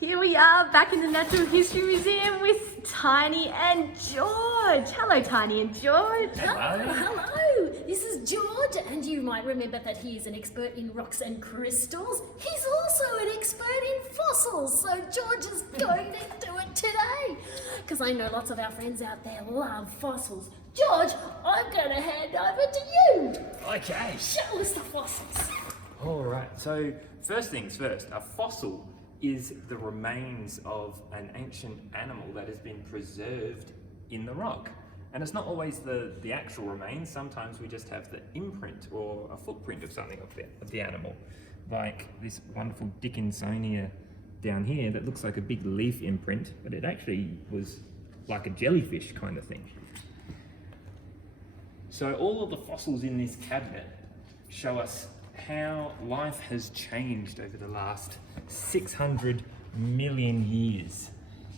Here we are back in the Natural History Museum with Tiny and George. Hello, Tiny and George. Hello, this is George, and you might remember that he is an expert in rocks and crystals. He's also an expert in fossils, so George is going to do it today. Because I know lots of our friends out there love fossils. George, I'm going to hand over to you. Okay. Show us the fossils. All right. So first things first, a fossil is the remains of an ancient animal that has been preserved in the rock. And it's not always the actual remains. Sometimes we just have the imprint or a footprint of something of the animal. Like this wonderful Dickinsonia down here that looks like a big leaf imprint, but it actually was like a jellyfish kind of thing. So all of the fossils in this cabinet show us how life has changed over the last 600 million years.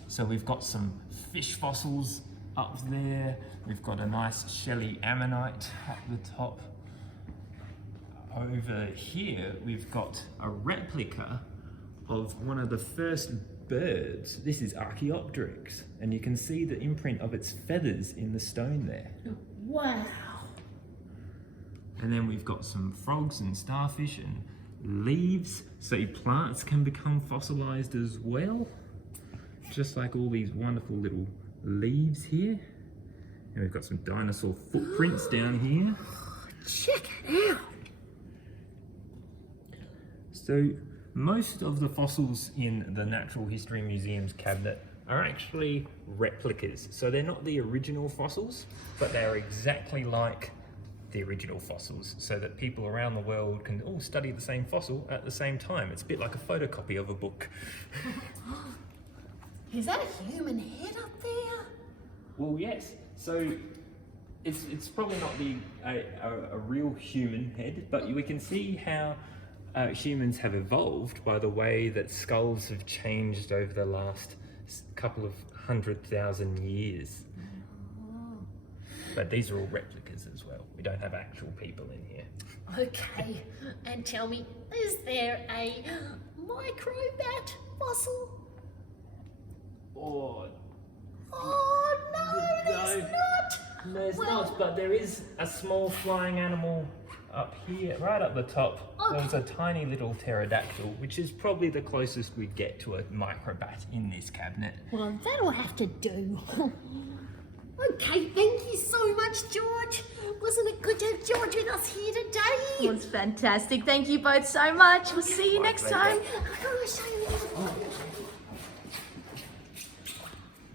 So we've got some fish fossils up there, we've got a nice shelly ammonite at the top. Over here we've got a replica of one of the first birds. This is Archaeopteryx, and you can see the imprint of its feathers in the stone there. Wow. And then we've got some frogs and starfish and leaves, so plants can become fossilized as well, just like all these wonderful little leaves here. And we've got some dinosaur footprints down here. Check it out. So most of the fossils in the Natural History Museum's cabinet are actually replicas. So they're not the original fossils, but they're exactly like the original fossils, so that people around the world can all study the same fossil at the same time. It's a bit like a photocopy of a book. Is that a human head up there? Well, yes. So it's probably not a real human head, but we can see how humans have evolved by the way that skulls have changed over the last couple of 100,000 years. But these are all replicas as well. We don't have actual people in here. Okay, and tell me, is there a microbat fossil? Oh, Oh no, there's not! there's Well- not, but there is a small flying animal up here, right up the top. Okay. There's a tiny little pterodactyl, which is probably the closest we get to a microbat in this cabinet. Well, that'll have to do. Okay, thank you so much, George. Wasn't it good to have George with us here today? It was fantastic. Thank you both so much. We'll see you next time. Oh,